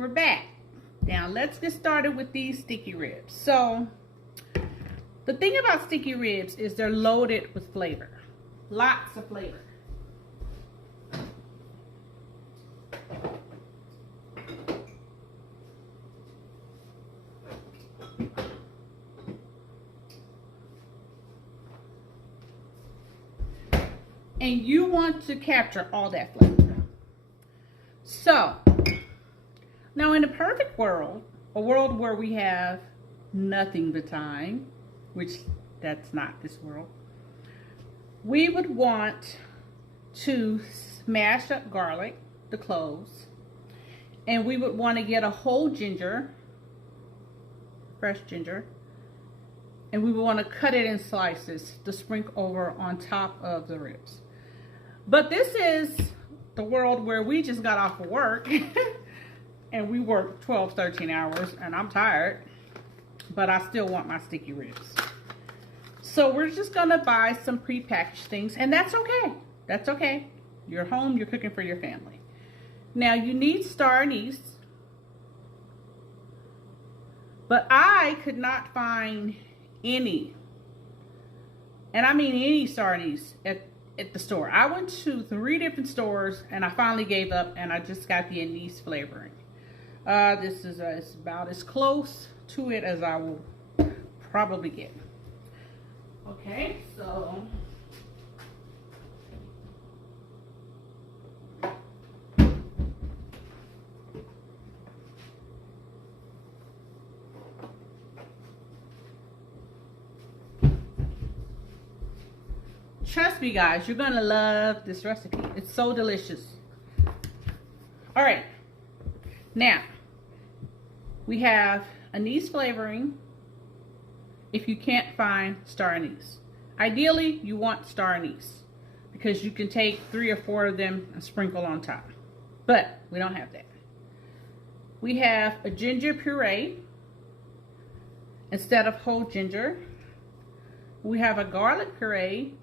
we're back. Now let's get started with these sticky ribs. So the thing about sticky ribs is they're loaded with flavor. Lots of flavor. And you want to capture all that flavor. So, now in a perfect world, a world where we have nothing but time, which that's not this world, we would want to smash up garlic, the cloves, and we would want to get a whole ginger, fresh ginger, and we would want to cut it in slices to sprinkle over on top of the ribs. But this is the world where we just got off of work and we work 12, 13 hours and I'm tired, but I still want my sticky ribs. So we're just gonna buy some prepackaged things, and that's okay. That's okay. You're home, you're cooking for your family. Now you need star anise, but I could not find any, and I mean any star anise at the store. I went to 3 different stores and I finally gave up and I just got the anise flavoring. This is it's about as close to it as I will probably get. Okay, so trust me guys, you're gonna love this recipe. It's so delicious. All right, now we have anise flavoring if you can't find star anise. Ideally you want star anise because you can take 3 or 4 of them and sprinkle on top, but we don't have that. We have a ginger puree instead of whole ginger. We have a garlic puree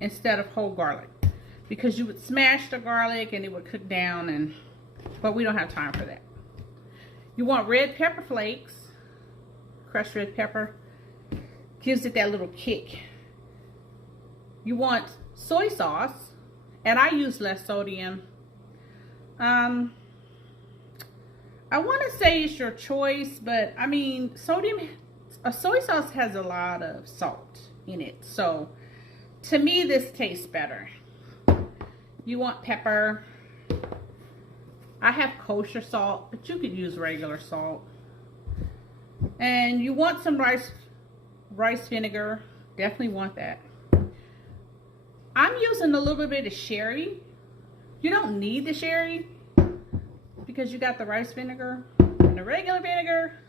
instead of whole garlic, because you would smash the garlic and it would cook down, but we don't have time for that. You want red pepper flakes, crushed red pepper, gives it that little kick. You want soy sauce, and I use less sodium. I want to say it's your choice, but I mean soy sauce has a lot of salt in it, so to me, this tastes better. You want pepper. I have kosher salt, but you could use regular salt. And you want some rice vinegar. Definitely want that. I'm using a little bit of sherry. You don't need the sherry because you got the rice vinegar and the regular vinegar.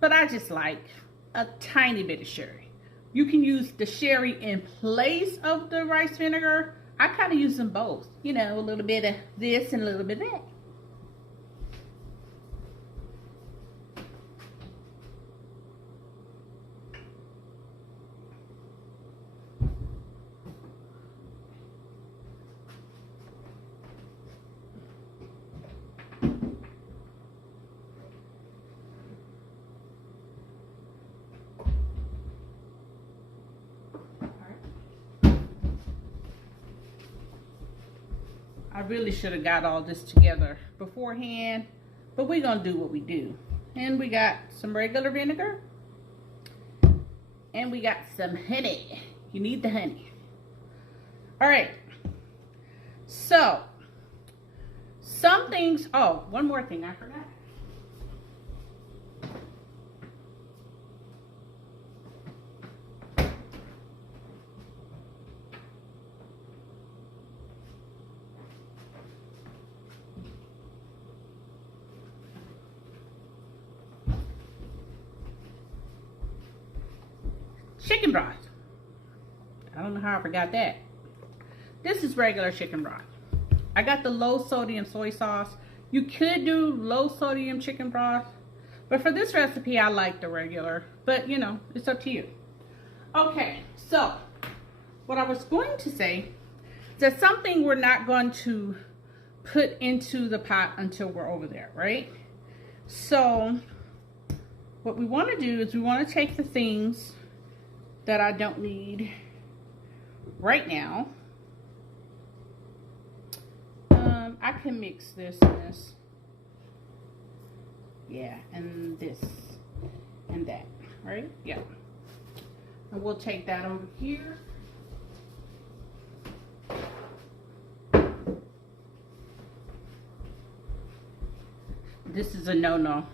But I just like a tiny bit of sherry. You can use the sherry in place of the rice vinegar. I kind of use them both. You know, a little bit of this and a little bit of that. I really should have got all this together beforehand, but we're gonna do what we do. And we got some regular vinegar, and we got some honey. You need the honey. All right, so some things, oh, one more thing I forgot. Chicken broth. I don't know how I forgot that. This is regular chicken broth. I got the low sodium soy sauce. You could do low sodium chicken broth, but for this recipe I like the regular, but you know, it's up to you. Okay, so what I was going to say is that something we're not going to put into the pot until we're over there, right? So what we want to do is we want to take the things that I don't need right now. I can mix this and this. Yeah, and this and that, right? Yeah. And we'll take that over here. This is a no-no.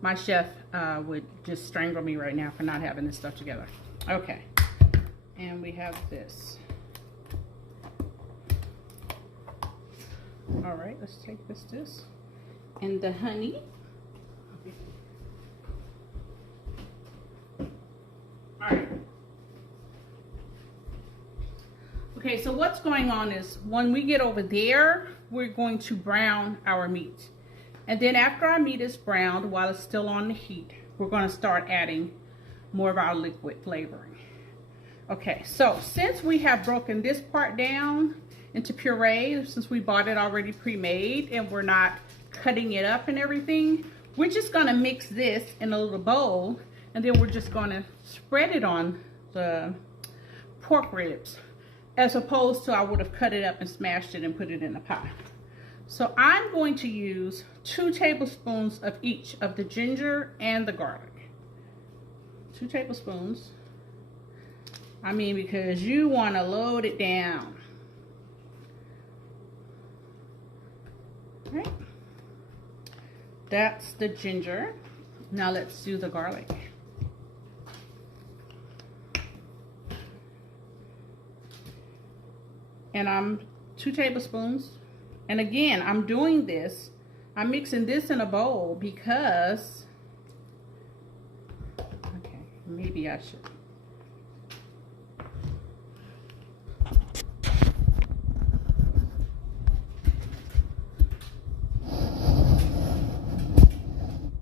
My chef would just strangle me right now for not having this stuff together. Okay, and we have this. All right, let's take this, and the honey. All right. Okay, so what's going on is when we get over there, we're going to brown our meat. And then after our meat is browned, while it's still on the heat, we're going to start adding more of our liquid flavoring. Okay, so since we have broken this part down into puree, since we bought it already pre-made and we're not cutting it up and everything, we're just going to mix this in a little bowl, and then we're just going to spread it on the pork ribs, as opposed to I would have cut it up and smashed it and put it in a pot. So I'm going to use 2 tablespoons of each of the ginger and the garlic. 2 tablespoons. I mean, because you want to load it down. Right? That's the ginger. Now let's do the garlic. And I'm 2 tablespoons. And again, I'm doing this. I'm mixing this in a bowl because, okay, maybe I should.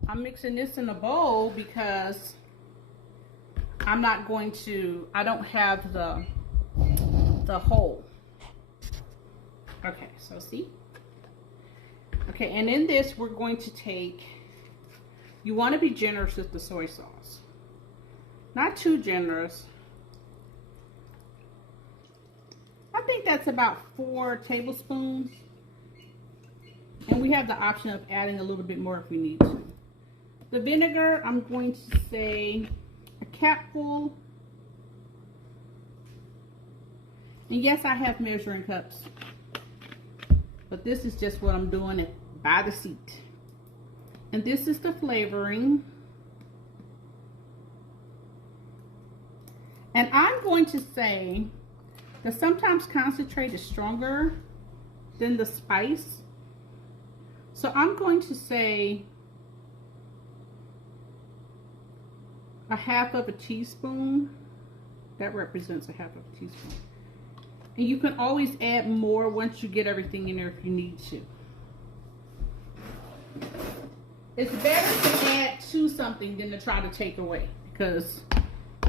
I'm mixing this in a bowl because I'm not going to, I don't have the whole. Okay, so see? Okay, and in this we're going to take, you want to be generous with the soy sauce. Not too generous. I think that's about 4 tablespoons. And we have the option of adding a little bit more if we need to. The vinegar, I'm going to say a capful. And yes, I have measuring cups. But this is just what I'm doing it by the seat. And this is the flavoring. And I'm going to say that sometimes concentrate is stronger than the spice. So I'm going to say a half of a teaspoon. That represents a half of a teaspoon. And you can always add more once you get everything in there if you need to. It's better to add to something than to try to take away. Because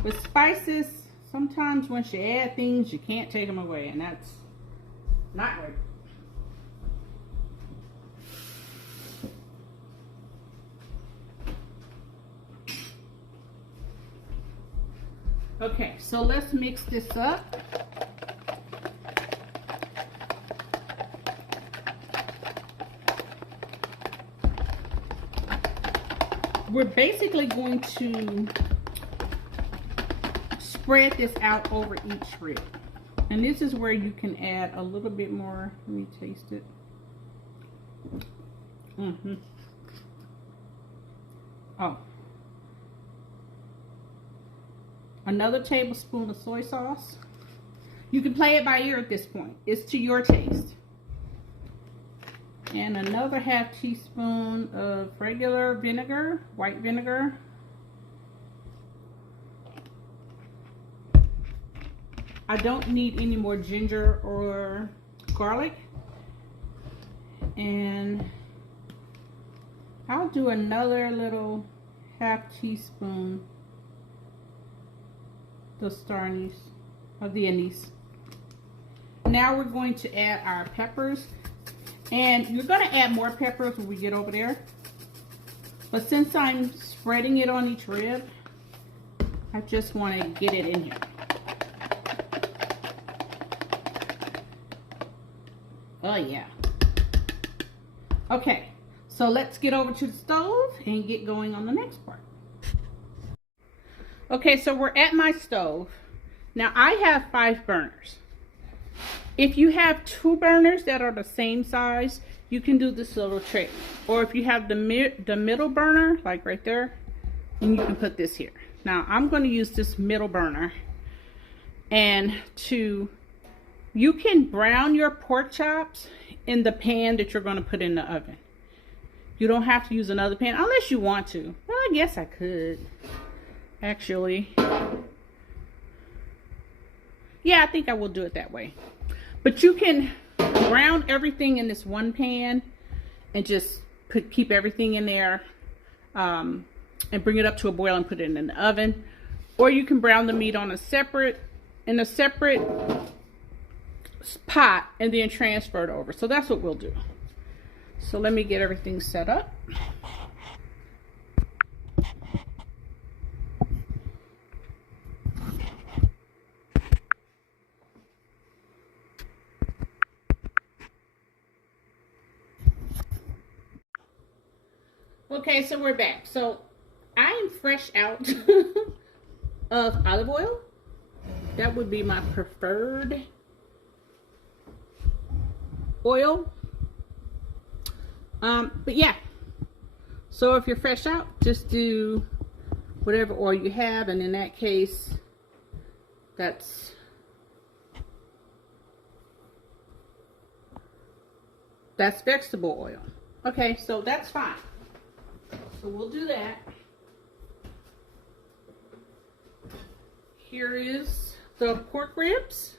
with spices, sometimes once you add things, you can't take them away. And that's not right. Okay, so let's mix this up. We're basically going to spread this out over each rib. And this is where you can add a little bit more. Let me taste it. Oh. Another tablespoon of soy sauce. You can play it by ear at this point. It's to your taste. And another half teaspoon of regular vinegar, white vinegar. I don't need any more ginger or garlic. And I'll do another little half teaspoon of the anise. Now we're going to add our peppers. And you're going to add more peppers when we get over there. But since I'm spreading it on each rib, I just want to get it in here. Oh yeah. Okay, so let's get over to the stove and get going on the next part. Okay, so we're at my stove. Now I have 5 burners. If you have 2 burners that are the same size, you can do this little trick. Or if you have the middle burner, like right there, then you can put this here. Now I'm going to use this middle burner. And you can brown your pork chops in the pan that you're going to put in the oven. You don't have to use another pan unless you want to. Well, I guess I could. Actually. Yeah, I think I will do it that way. But you can brown everything in this one pan and just keep everything in there and bring it up to a boil and put it in the oven. Or you can brown the meat on in a separate pot and then transfer it over. So that's what we'll do. So let me get everything set up. Okay, so we're back. So I am fresh out of olive oil. That would be my preferred oil. But yeah. So if you're fresh out, just do whatever oil you have, and in that case, that's vegetable oil. Okay, so that's fine. So we'll do that. Here is the pork ribs.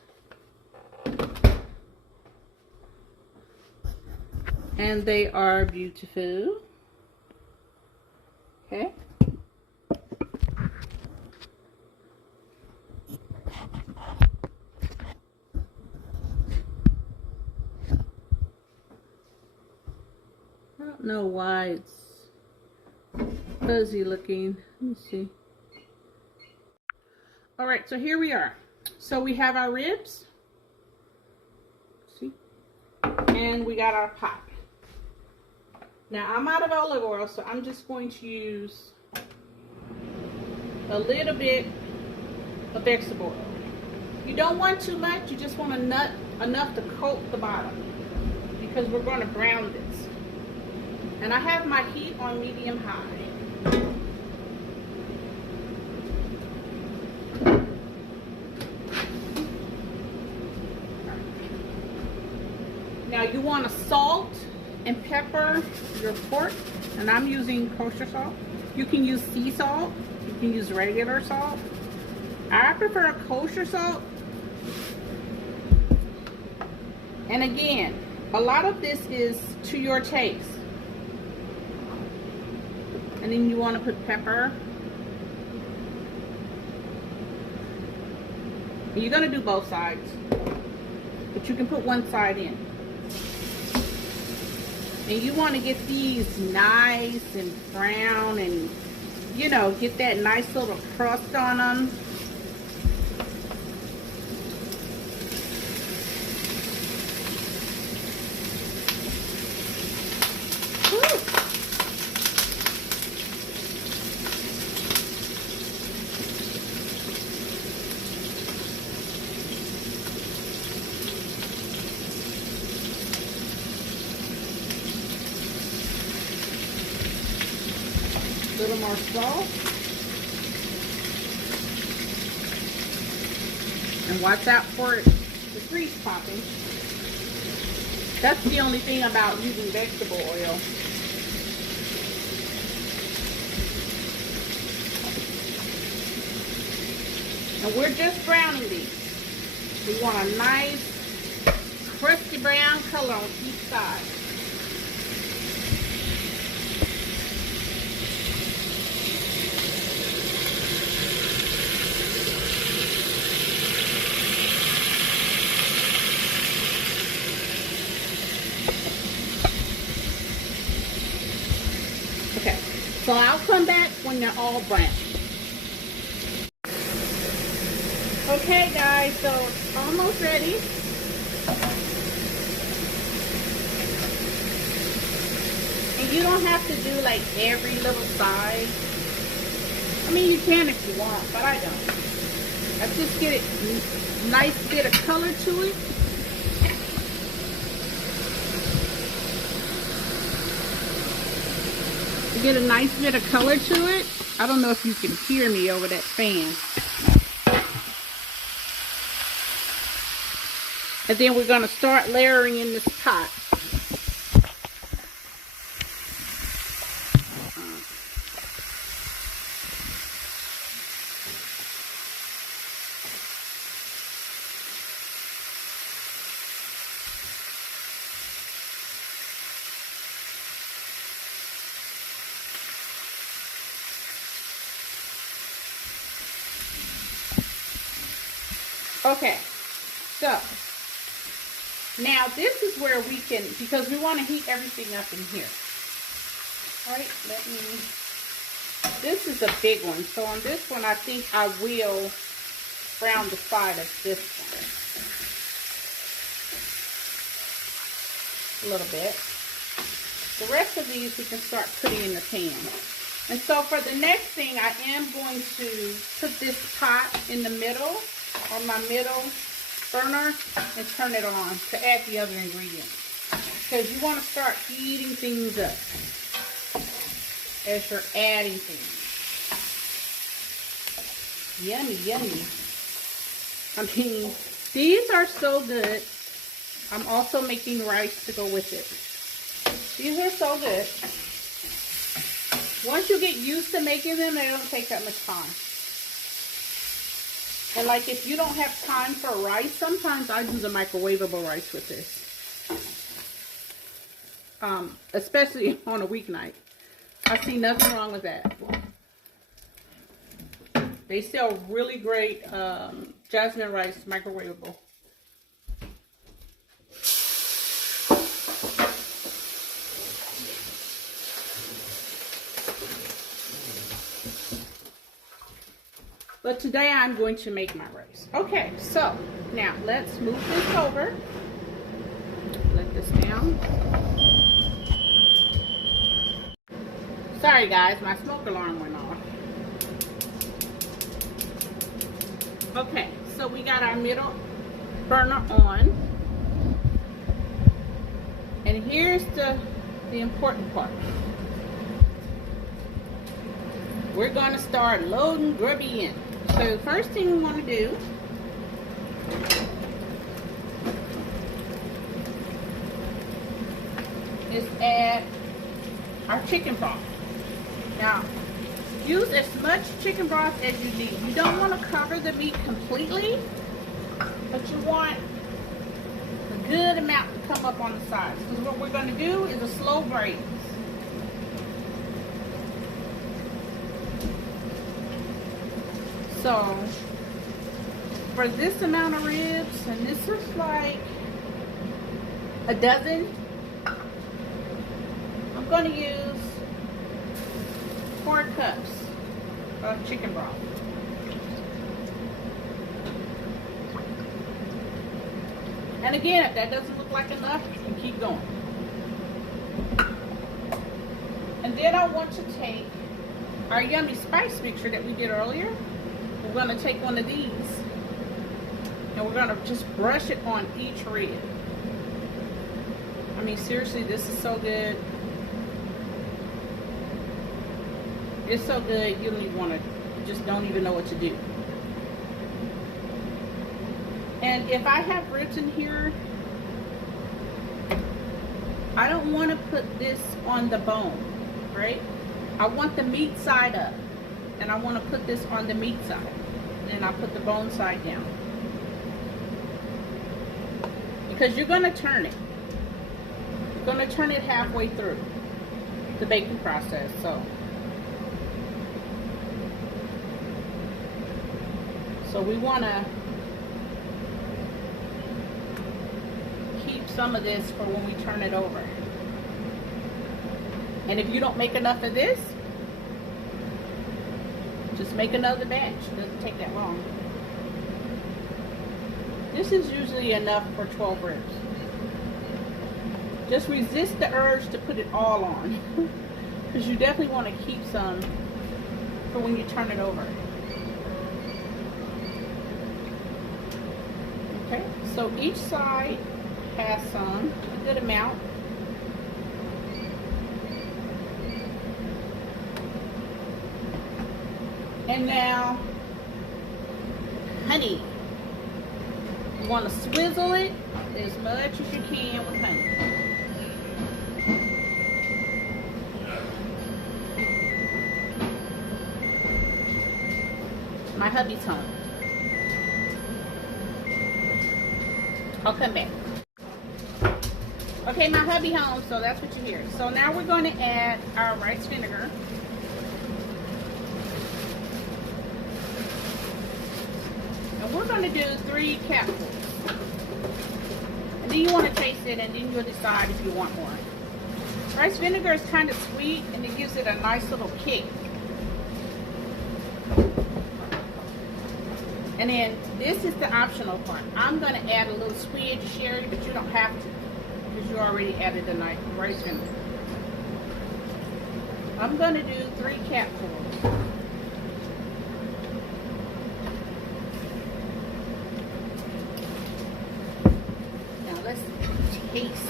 And they are beautiful. Okay. I don't know why it's fuzzy looking. Let me see. All right, so here we are. So we have our ribs. See? And we got our pot. Now I'm out of olive oil, so I'm just going to use a little bit of vegetable oil. You don't want too much, you just want enough to coat the bottom, because we're going to brown this. And I have my heat on medium high. Now you want to salt and pepper your pork, and I'm using kosher salt. You can use sea salt, you can use regular salt. I prefer kosher salt. And again, a lot of this is to your taste. And then you want to put pepper. And you're going to do both sides, but you can put one side in. And you want to get these nice and brown and, you know, get that nice little crust on them. Woo. A little more salt. And watch out for the grease popping. That's the only thing about using vegetable oil. And we're just browning these. We want a nice crusty brown color on each side. So I'll come back when they're all brown. Okay guys, so it's almost ready. And you don't have to do like every little side. I mean, you can if you want, but I don't. I just get a nice bit of color to it. Get a nice bit of color to it. I don't know if you can hear me over that fan. And then we're going to start layering in this pot. Okay, so now this is where we can, because we want to heat everything up in here. All right, this is a big one. So on this one, I think I will brown the side of this one a little bit. The rest of these we can start putting in the pan. And so for the next thing, I am going to put this pot in the middle, on my middle burner, and turn it on to add the other ingredients. Because you want to start heating things up as you're adding things. Yummy, yummy. I mean, these are so good. I'm also making rice to go with it. These are so good. Once you get used to making them, they don't take that much time. And like if you don't have time for rice, sometimes I do the microwavable rice with this. Especially on a weeknight. I see nothing wrong with that. They sell really great jasmine rice microwavable. But today I'm going to make my rice. Okay, so now let's move this over. Let this down. Sorry guys, my smoke alarm went off. Okay, so we got our middle burner on. And here's the important part. We're going to start loading grubby in. So the first thing we want to do is add our chicken broth. Now, use as much chicken broth as you need. You don't want to cover the meat completely, but you want a good amount to come up on the sides. Because what we're going to do is a slow braise. So, for this amount of ribs, and this is like a dozen, I'm going to use 4 cups of chicken broth. And again, if that doesn't look like enough, you can keep going. And then I want to take our yummy spice mixture that we did earlier. We're going to take one of these and we're going to just brush it on each rib. I mean, seriously, this is so good. It's so good, you don't even want to, just don't even know what to do. And if I have ribs in here, I don't want to put this on the bone, right? I want the meat side up. And I want to put this on the meat side. And I'll put the bone side down. Because you're going to turn it. You're going to turn it halfway through the baking process. So we want to keep some of this for when we turn it over. And if you don't make enough of this, Just make another batch. It doesn't take that long. This is usually enough for 12 ribs. Just resist the urge to put it all on. Because you definitely want to keep some for when you turn it over. Okay, so each side has some, a good amount. And now, honey. You want to swizzle it as much as you can with honey. My hubby's home. I'll come back. Okay, my hubby home, so that's what you hear. So now we're going to add our rice vinegar. And we're going to do 3 capfuls. And then you want to taste it, and then you'll decide if you want more. Rice vinegar is kind of sweet, and it gives it a nice little kick. And then this is the optional part. I'm going to add a little squid to sherry, but you don't have to because you already added the rice vinegar. I'm going to do 3 capfuls. Now let's taste.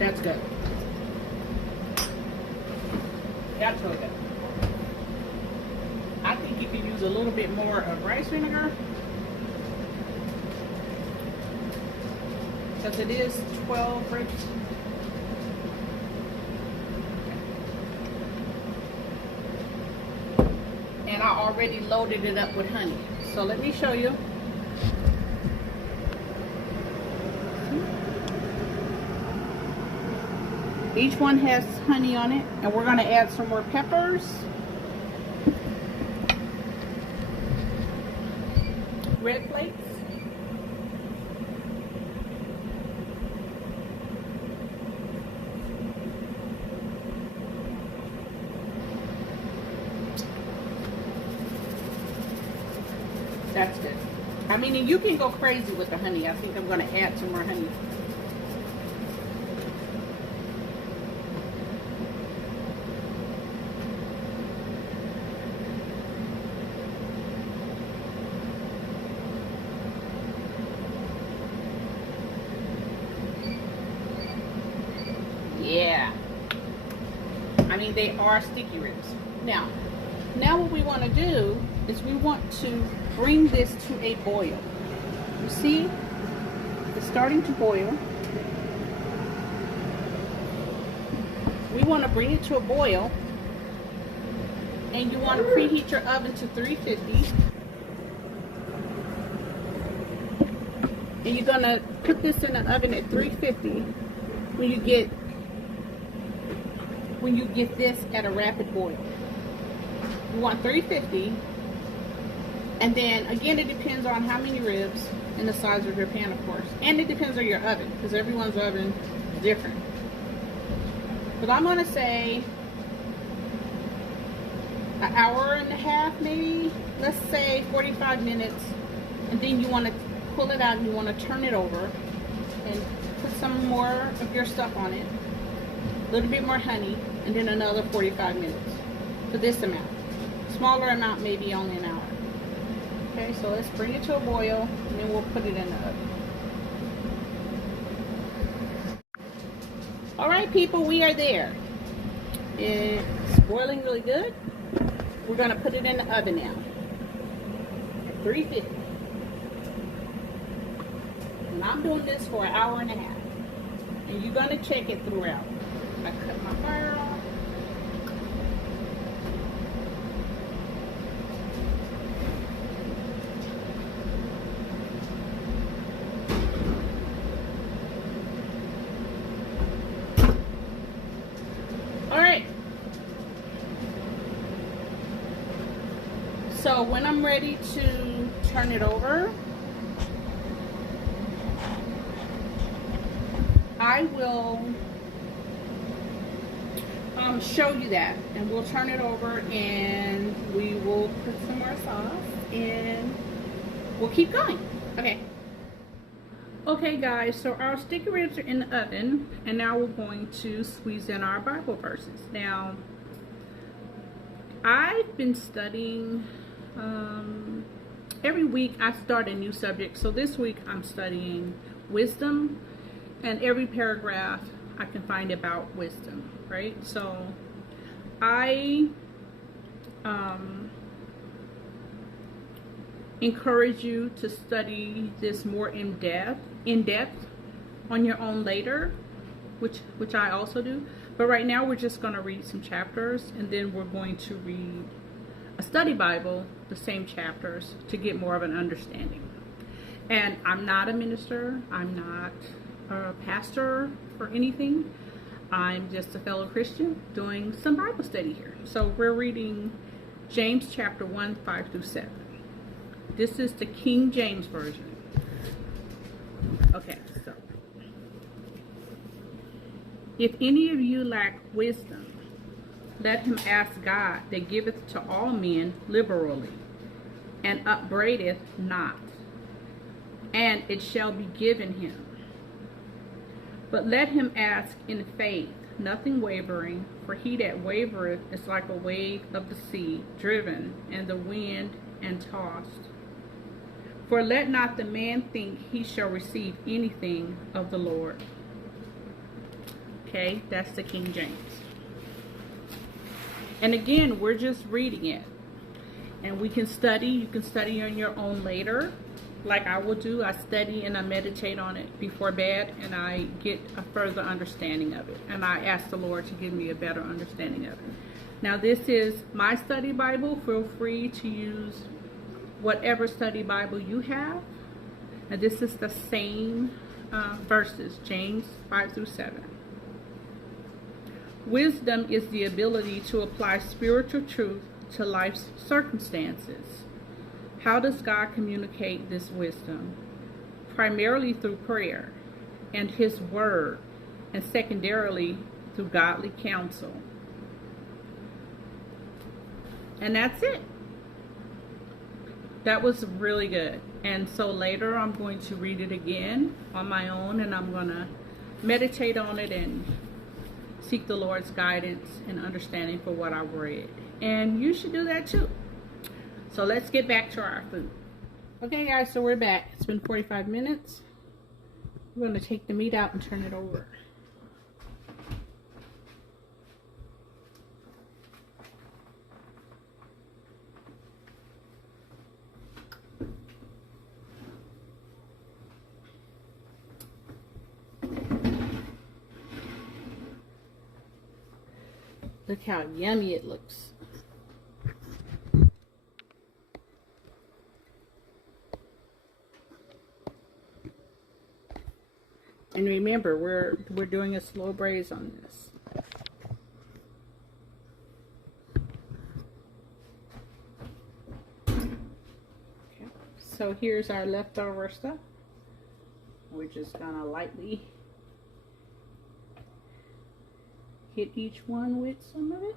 That's good. That's really good. I think you can use a little bit more of rice vinegar because it is 12 ribs. And I already loaded it up with honey. So let me show you. Each one has honey on it, and we're going to add some more peppers. Red flakes. That's good. I mean, and you can go crazy with the honey. I think I'm going to add some more honey. Yeah, I mean, they are sticky ribs. Now what we want to do is we want to bring this to a boil. You see, it's starting to boil. We want to bring it to a boil, and you want to preheat your oven to 350. And you're going to put this in the oven at 350 when you get this at a rapid boil. You want 350, and then again it depends on how many ribs and the size of your pan, of course, and it depends on your oven because everyone's oven is different. But I'm gonna say an hour and a half, maybe. Let's say 45 minutes, and then you want to pull it out and you want to turn it over and put some more of your stuff on it. A little bit more honey, and then another 45 minutes for this amount. Smaller amount, maybe only an hour. Okay, so let's bring it to a boil, and then we'll put it in the oven. All right, people, we are there. It's boiling really good. We're gonna put it in the oven now at 350. And I'm doing this for an hour and a half. And you're gonna check it throughout. I cut my fire off. Alright. So when I'm ready to turn it over, I will show you that, and we'll turn it over and we will put some more sauce and we'll keep going. Okay guys, so our sticky ribs are in the oven, and now we're going to squeeze in our Bible verses. Now I've been studying every week. I start a new subject. So this week I'm studying wisdom, and every paragraph I can find about wisdom, right? So I encourage you to study this more in depth on your own later, which I also do. But right now we're just going to read some chapters, and then we're going to read a study Bible, the same chapters, to get more of an understanding. And I'm not a minister, I'm not a pastor or anything. I'm just a fellow Christian doing some Bible study here. So we're reading James chapter 1, 5 through 7. This is the King James Version. Okay, so if any of you lack wisdom, let him ask God that giveth to all men liberally, and upbraideth not, and it shall be given him. But let him ask in faith, nothing wavering, for he that wavereth is like a wave of the sea, driven in the wind and tossed. For let not the man think he shall receive anything of the Lord. Okay, that's the King James. And again, we're just reading it. And we can study. You can study on your own later, like I will do. I study and I meditate on it before bed, and I get a further understanding of it. And I ask the Lord to give me a better understanding of it. Now, this is my study Bible. Feel free to use whatever study Bible you have. And this is the same verses, James 5 through 7. Wisdom is the ability to apply spiritual truth to life's circumstances. How does God communicate this wisdom? Primarily through prayer and His Word, and secondarily through godly counsel. And that's it. That was really good. And so later I'm going to read it again on my own, and I'm going to meditate on it and seek the Lord's guidance and understanding for what I read. And you should do that too. So let's get back to our food. Okay guys, so we're back. It's been 45 minutes. We're going to take the meat out and turn it over. Look how yummy it looks. And remember, we're doing a slow braise on this. Okay. So here's our leftover stuff. We're just gonna lightly hit each one with some of it.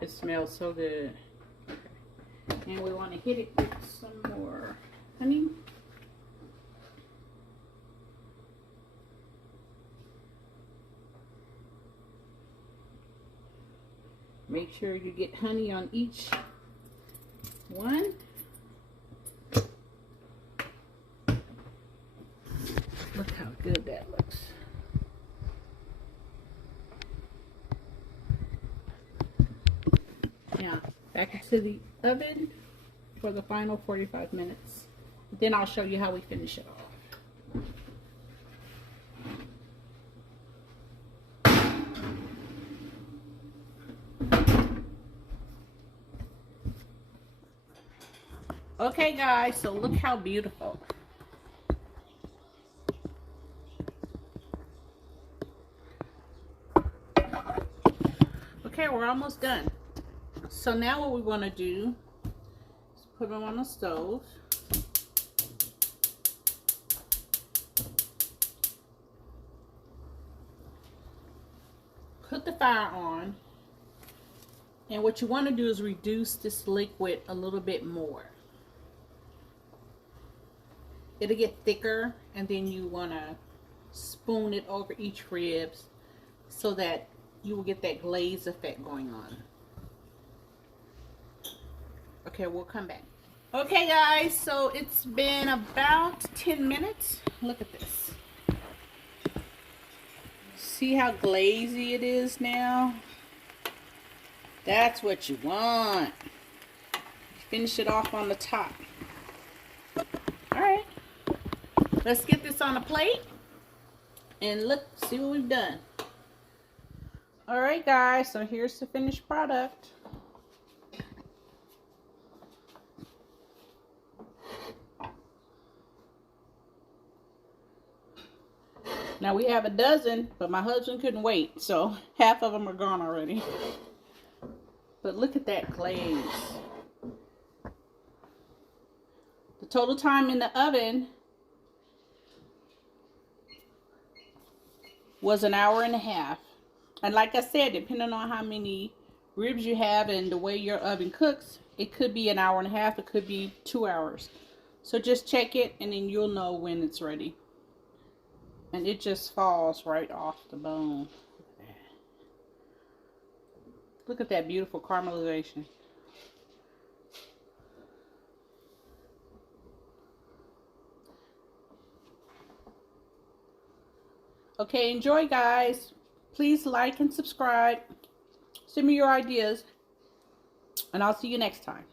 It smells so good. Okay. And we want to hit it with some more honey. Make sure you get honey on each one. Look how good that looks. Yeah, back into the oven for the final 45 minutes. Then I'll show you how we finish it off. Okay guys, so look how beautiful. Okay, we're almost done. So now what we want to do is put them on the stove. Put the fire on. And what you want to do is reduce this liquid a little bit more. It'll get thicker, and then you want to spoon it over each ribs so that you will get that glaze effect going on. Okay, we'll come back. Okay guys, so it's been about 10 minutes. Look at this. See how glazy it is now? That's what you want. Finish it off on the top. Alright. Let's get this on a plate. And look, see what we've done. Alright guys, so here's the finished product. Now we have a dozen, but my husband couldn't wait, so half of them are gone already. But look at that glaze. The total time in the oven was 1.5 hours. And like I said, depending on how many ribs you have and the way your oven cooks, it could be 1.5 hours, it could be 2 hours. So just check it and then you'll know when it's ready. And it just falls right off the bone. Look at that beautiful caramelization. Okay, enjoy guys. Please like and subscribe. Send me your ideas. And I'll see you next time.